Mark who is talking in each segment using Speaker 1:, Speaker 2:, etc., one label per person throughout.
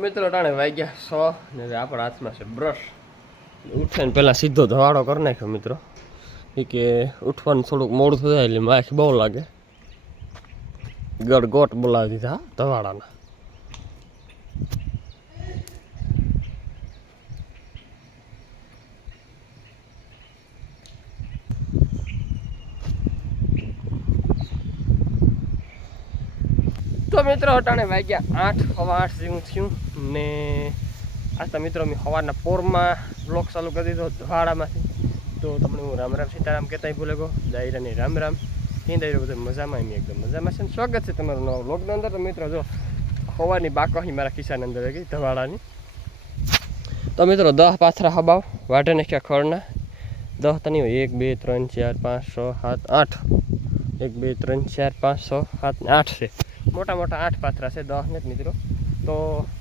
Speaker 1: મિત્રો ટાણે વાગ્યા સો ને આપણા હાથમાં છે બ્રશ ઉઠાઈને પહેલાં સીધો ધવાડો કરી નાખ્યો મિત્રો. એ કે ઉઠવાનું થોડુંક મોડું થઈ એટલે માખ બહુ લાગે. ગડગોટ બોલાવી દીધા ધવાડાના. મિત્રો અટાણે વાગ્યા આઠ સવા આઠ જેવું થયું ને આજ તો મિત્રો મેં સવારના પોરમાં બ્લોક ચાલુ કરી દીધો ધવાડામાંથી. તો તમને હું રામ રામ સીતારામ કહેતા ભૂલે ગયો. દાયરાની રામ રામ. અહીં દાયરો બધું મજામાં એમ એકદમ મજામાં છે ને સ્વાગત છે તમારું નવા બ્લોગની અંદર. તો મિત્રો જો સવારની બાકહી મારા ખિસ્સાની અંદર ગઈ, ધવાડાની. તો મિત્રો દહ પાથરા હબાવ વાટે નાખ્યા ખળના. દહ તની હોય, એક, બે, ત્રણ, ચાર, પાંચ, છ, સાત, આઠ. એક, બે, ત્રણ, ચાર, પાંચ, છ, સાત ને આઠ છે. મોટા મોટા આઠ પાથરા છે, દસ ને મિત્રો. તો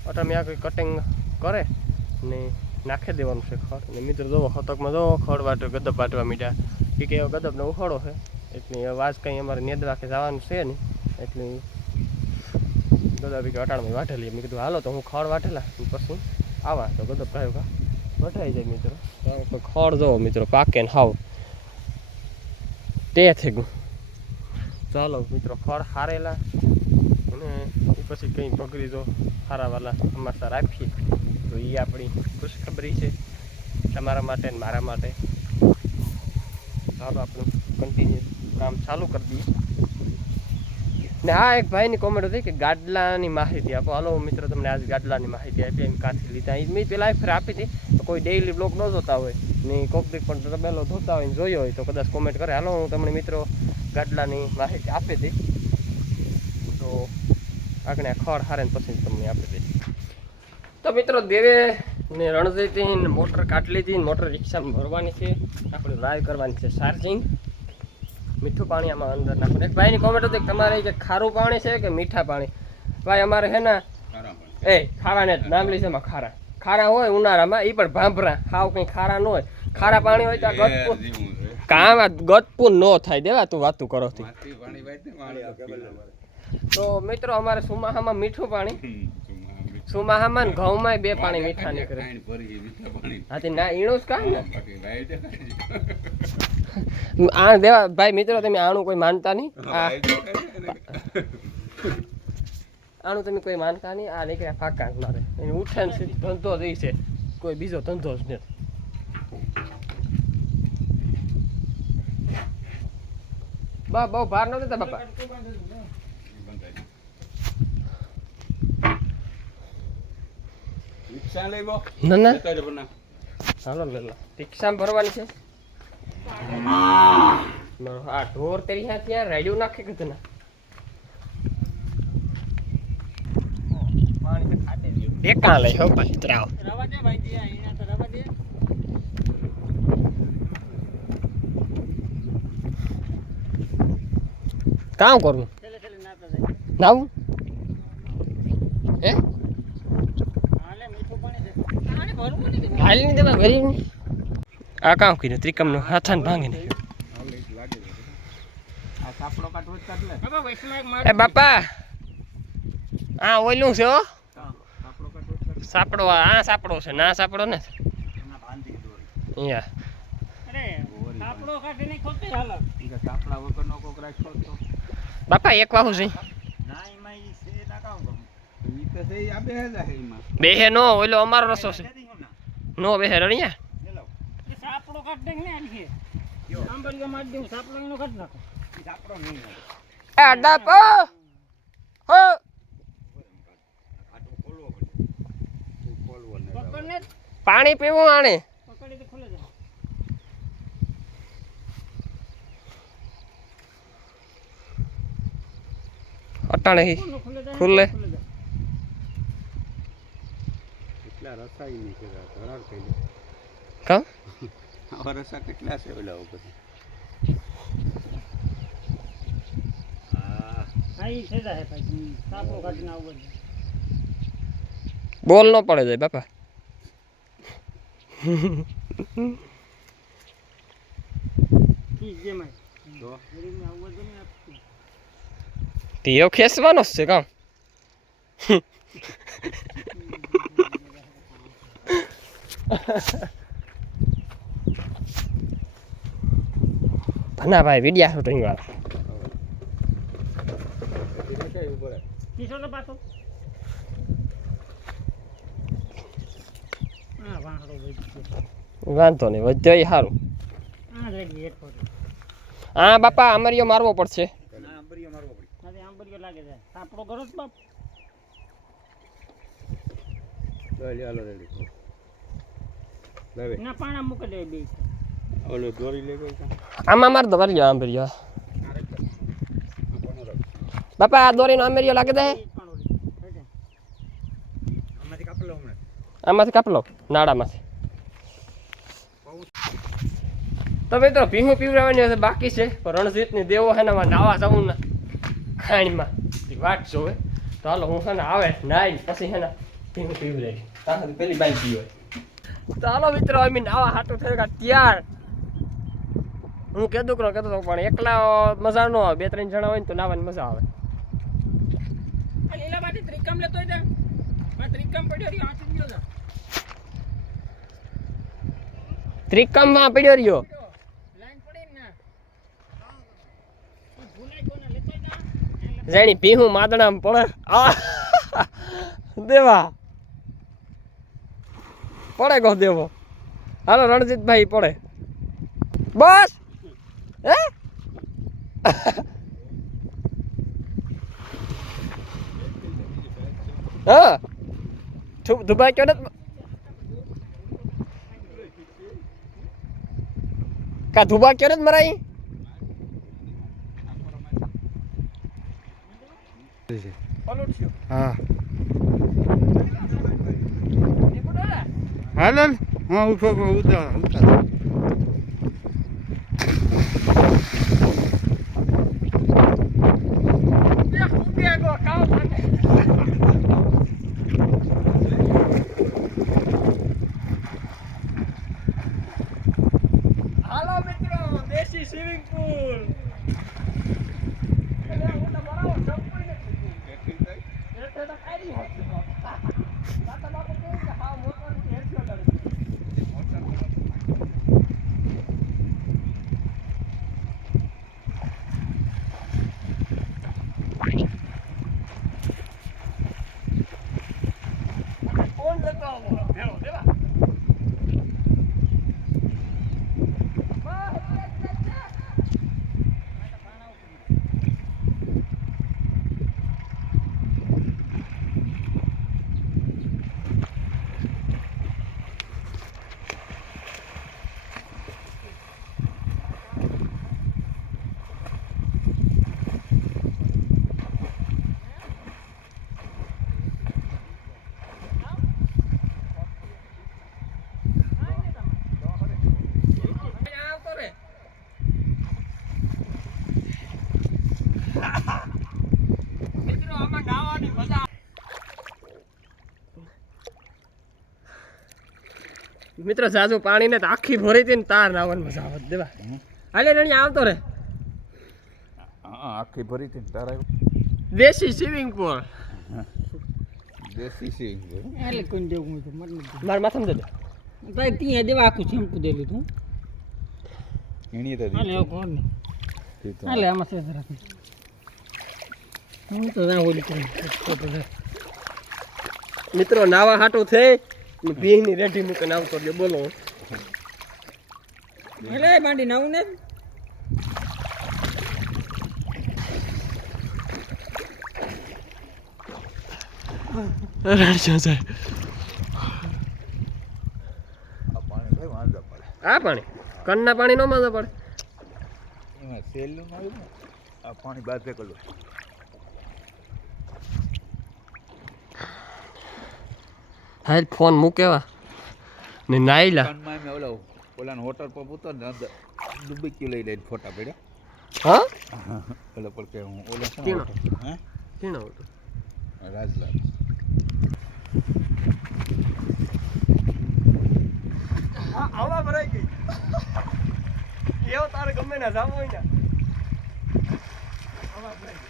Speaker 1: અટામે આ કોઈ કટિંગ કરે ને નાખી દેવાનું છે ખડ. ને મિત્રો જોવો, હતકમાં જોવો, ખડ વાટો ગદબ વાટવા મીઠા. કે એવો ગદબનો ઉખાડો છે. એટલે વાજ કંઈ અમારે નેદવા કે જવાનું છે નહીં. એટલે ગદબ કે અટાણમાં વાટેલી મેં કીધું, હાલો તો હું ખડ વાટેલા પછી આવા. તો ગદબ કયો કા વટાઈ જાય મિત્રો. ખડ જોવો મિત્રો, પાકે ને હાવ. તે થઈ ગયું. ચાલો મિત્રો, ખડ હારેલા. પછી કંઈ પકડી દો સારાવાલા અમાસા રાખીએ. તો એ આપણી ખુશખબરી છે તમારા માટે ને મારા માટે. ચાલો આપણું કન્ટિન્યુ કામ ચાલુ કરી દઈએ. ને આ એક ભાઈની કોમેન્ટ હતી કે ગાડલાની માહિતી આપો. હાલો મિત્રો, તમને આજ ગાડલાની માહિતી આપી એમ કાંથી લીધા. મેં પેલા ફેર આપી હતી. તો કોઈ ડેઈલી બ્લોગ ન જોતા હોય. ને કોક દી પણ તબેલો ધોતા હોય ને જોયો હોય તો કદાચ કોમેન્ટ કરે. હાલો, હું તમને મિત્રો ગાડલાની માહિતી આપી હતી તો આગળ ખડ હારે પછી તમને આપી દઈશ. તો મિત્રો દેવે ને રણજયતી ને મોટર કાઢી લીધી મોટર રિક્ષામાં ભરવાની છે. આપણે ડ્રાઈવ કરવાની છે ચાર્જિંગ મીઠું પાણી આમાં અંદર નાખવાનું. એક ભાઈની કોમેન્ટ હતી તમારે કે ખારું પાણી છે કે મીઠા પાણી? ભાઈ અમારે છે ને એ ખારાને જ નામ લીધે એમાં ખારા. ખારા હોય ઉનાળામાં એ પણ ભાંભરા. હાવ કંઈ ખારા ન હોય. ખારા પાણી હોય તો આ ગતપુર કામ આ ન થાય. દેવા તું વાતું કરો તો મિત્રો અમારે સુમાહામાં મીઠું પાણી. સુમાહામાં ઘઉંમાં બે પાણી મીઠા નીકળે હાથી ના ઈણું જ કામ ને? આ દેવા ભાઈ મિત્રો તમે આણું કોઈ માનતા નહીં? આણું તમે કોઈ માનતા નહીં? આ નીકળ્યા ફાકા મારે. એને ઉઠે ને ધંધો જ છે. કોઈ બીજો ધંધો જ નથી. બા બહુ ભાર ન દેતા બાપા. ના ના. હાલો લે લો. ભરવાની છે? મારો આ ઢોર તેરી હા ત્યાં રાડ્યું નાખે કે તને? પાણી તો ખાતે રહ્યું ટેકા લઈ હો ભાઈ ત્રાવ કામ કરું નાવું હે? હાલી તમે ભરી આ કામ કર્યું, ત્રિકમનો હાથાને ભાંગી નાખ્યો બાપા! આ ઓલું છે હો. સાપડો, આ સાપડો છે, ના સાપડો ને? અહીંયા બાપા, એક વાહુ છે. બેહે નો ઓલો અમારો રસો છે. નો બેહે રણિયા
Speaker 2: સાપડો કાઢ દે ને આની સાંભળીઓ મારી દઉં સાપડો એનો કાઢ નાખો. સાપડો નહીં
Speaker 1: એ અડ્ડા પો હો પાણી પીવું આણે?
Speaker 2: પકડી તો ખુલે જાય
Speaker 1: અટાણે
Speaker 2: ખુલે
Speaker 3: રસા ઈ નીકળ્યા ધરાર થઈ ગયો
Speaker 1: કામ
Speaker 3: આવા કેટલા છે ઓલા ઉપર?
Speaker 1: બોલ ન પડે જાય બાપા.
Speaker 2: ઠીક જેમાં
Speaker 3: તો?
Speaker 2: ગરીબને આવું બધું નહીં આપતું
Speaker 1: ટીયો ખેંચવાનો જ છે કામ. ભનાભાઈ વિડિયા શૂટિંગ વાળા
Speaker 2: વધી
Speaker 1: વાંધો નહીં વધ્યો એ સારું
Speaker 2: રેડી
Speaker 1: હા બાપા અમરિયો મારવો પડશે
Speaker 3: ના આંબરીઓ મારવો પડી
Speaker 2: નથી આંબરીઓ લાગે છે આપણો ઘર જ બાપ
Speaker 3: ચાલ હાલો રેડી લાવે
Speaker 2: ના પાણા મૂકી દે બે
Speaker 3: ઓલો દોરી લઈ ગઈ?
Speaker 1: આમાં માર
Speaker 3: કોનો
Speaker 1: બાપા આ દોરીનો અમરિયો લાગે દે.
Speaker 3: આમાંથી કાપી લો હમણાં?
Speaker 1: આમાંથી કાપ લો નાડામાંથી તો મિત્રો ભીંગું પીવડાવવાની હશે બાકી છે પણ રણજીતની દેવો છે ને નાવા જવું ને ખાણીમાં. વાત જોવે. તો હાલો હું છે ને આવે નાઈ પછી છે ને ભીંગું પીવડાવી. ત્યાં પેલી બાઈ પીવે હાલો મિત્રો અમે નાવા હાટું થઈ કે ત્યાર હું કીધું કરો કે હતો પણ એકલા મજા ન આવે. બે ત્રણ જણા હોય ને તો નાવાની મજા આવે.
Speaker 2: લીલા બાટી ત્રિકમ લેતો જા માં ત્રિકમ પડ્યો રહ્યો આંચી ગયો
Speaker 1: ત્રિકમમાં પડ્યો રહ્યો?
Speaker 2: ને ને.
Speaker 1: જાણી ભીહું માદણામ પડે. આ દેવા. પડે કહો દેવો હાલો રણજીતભાઈ પડે. બસ! હે? હા. દુબાઈ કયો નથી? કા ધુબા કયો નથી મરાઈ?
Speaker 3: હા
Speaker 1: એ બુડો ને?
Speaker 3: હાલ હા ઉઠો ઉતાર ઉતાર
Speaker 1: ત્યાં ઊભી આગો, કામ માટે. હાલો મિત્રો દેશી સ્વિમિંગ પુલ કોણ જતો આવો ભેળો દેવા અહીંયા આવતો રે મિત્રો આમાં નાવાની મજા મિત્રો સાજુ પાણીને તો આખી ભરી હતી ને તાર નાવાની મજા આવે. દેવા. હાલે રણી આવતો રે.
Speaker 3: આખી ભરી હતી તારા
Speaker 1: દેશી સ્વિમિંગ પુલ
Speaker 3: દેશી સિંગ
Speaker 2: એટલે કોઈ દેવું તો મત નથી
Speaker 1: મારા માથામાં દે
Speaker 2: ભાઈ ત્યાં દેવા આખું શેમ્પુ દેલું તું
Speaker 3: એની તો
Speaker 2: હાલે કોણ. હાલે આમાં છે જરાક હું તો ના ઓલી કરું
Speaker 1: મિત્રો નાવા હાટું થઈ ભીહની રેઢી મૂકીને આવતો રહ્યો. બોલો.
Speaker 2: એટલે માંડી નાવું ને.
Speaker 3: આ પાણી ભાઈ વાંધો પડે?
Speaker 1: આ પાણી? કન્ના પાણી નો મજા પડે?
Speaker 3: સેલનું આ પાણી બાદ ભેગલું
Speaker 1: હાલ ફોન મૂકેવા. ને નાઈલા
Speaker 3: ઓલાનો હોટલ પર ઉતર ને અંદર ડુબકી લઈ લઈને ફોટા પડ્યા.
Speaker 1: હા?
Speaker 3: ઓલો પર કે હું ઓલો
Speaker 1: કેનો?
Speaker 3: હે?
Speaker 1: કેનો હતો?
Speaker 3: રાજલાલ.
Speaker 1: હવા ભરાઈ ગઈ. કેવો તારે ગમે ના જાવ હોય ને. આવવા ભરાઈ ગઈ.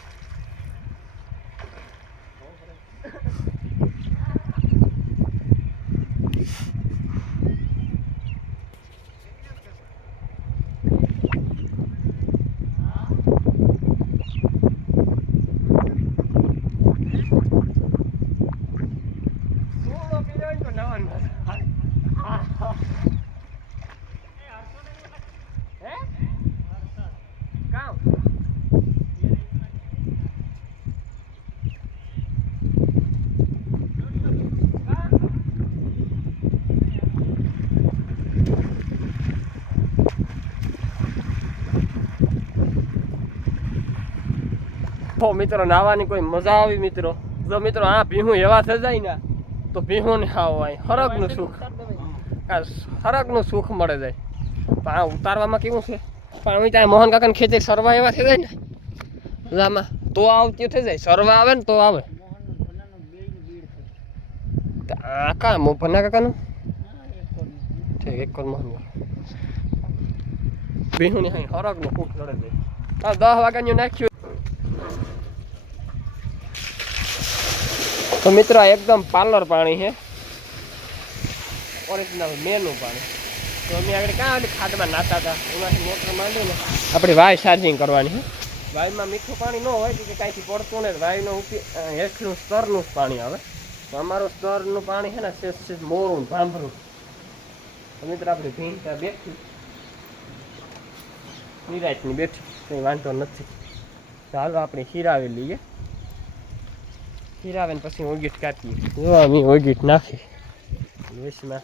Speaker 1: તો મિત્રો, નાવાની કોઈ મજા આવી મિત્રો? જો મિત્રો, આ ભીહું એવા થઈ જાય ને, તો ભીહું ને આવો અહીં હરકનું સુખ. હરકનું સુખ મળે જાય. પણ આ ઉતારવામાં કેવું છે? પણ અમે ત્યાં મોહન કાકાને ખેતી સરવા એવા થઈ જાય ને? લામાં તો આવતી થઈ જાય. સરવા આવે ને તો આવે. આકા ભના કાકાનું? ઠીક, એક કોલ મોહન ભીહું ની હરકનું સુખ મળે જાય દસ વાગ્યાનું નાખ્યું તો મિત્રો એકદમ પાર્લર પાણી છે. ઓરિજિનલ મેનું પાણી. તો અમે આગળ કાં ખાડમાં નાતા હતા? એમાંથી મોટર માંડીને આપણે વાય ચાર્જિંગ કરવાની છે. વાયમાં મીઠું પાણી ન હોય કે કાંઈથી પડતું ને વાયનો ઉપયોગ હેઠનું સ્તરનું જ પાણી આવે. તો અમારું સ્તરનું પાણી છે ને સેજ મોરું, ભાંભરું. તો મિત્રો, આપણે ભીંતા બેઠી. નિરાજની બેઠી. કંઈ વાંધો નથી. ચાલો આપણે હીરાવી લઈએ. હીરાવે ને પછી ઓગીટ કાપીએ જો અમે ઓગીટ નાખી વેસમાં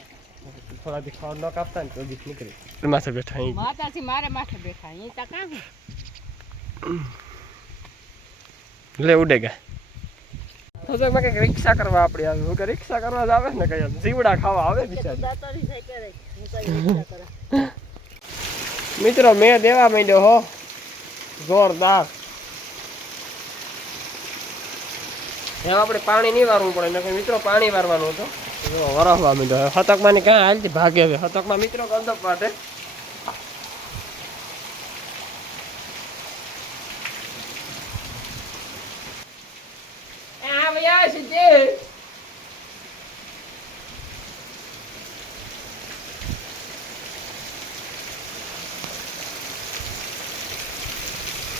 Speaker 1: થોડાથી ખડ ન કાપતા ને તો ઓગીટ નીકળી માથે બેઠા અહીં
Speaker 2: માતાજી મારે માથે બેઠા અહીં તો કાં છે?
Speaker 1: લે ઉડે ગયા તો તો મેં કંઈક રિક્ષા કરવા આપણે આવી હું કે રિક્ષા કરવા જ આવે ને કઈ જીવડા ખાવા આવે બિચારી
Speaker 2: દાતારી થાય કરે. હું કાંઈ ઈચ્છા કરા.
Speaker 1: મિત્રો મેં દેવા માંડ્યો હો જોરદાર એમ આપણે પાણી નહીં વારવું પડે એટલે મિત્રો પાણી વારવાનું હતું. જો વરસવા માંડ્યો હવે હતકમાં ક્યાં હાલતી ભાગે હવે હતકમાં મિત્રો ગંદક માટે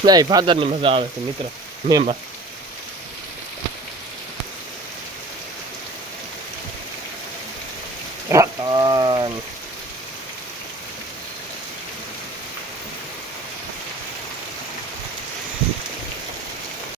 Speaker 1: નહીં ભાદરની મજા આવે છે મિત્રો. મેમાં.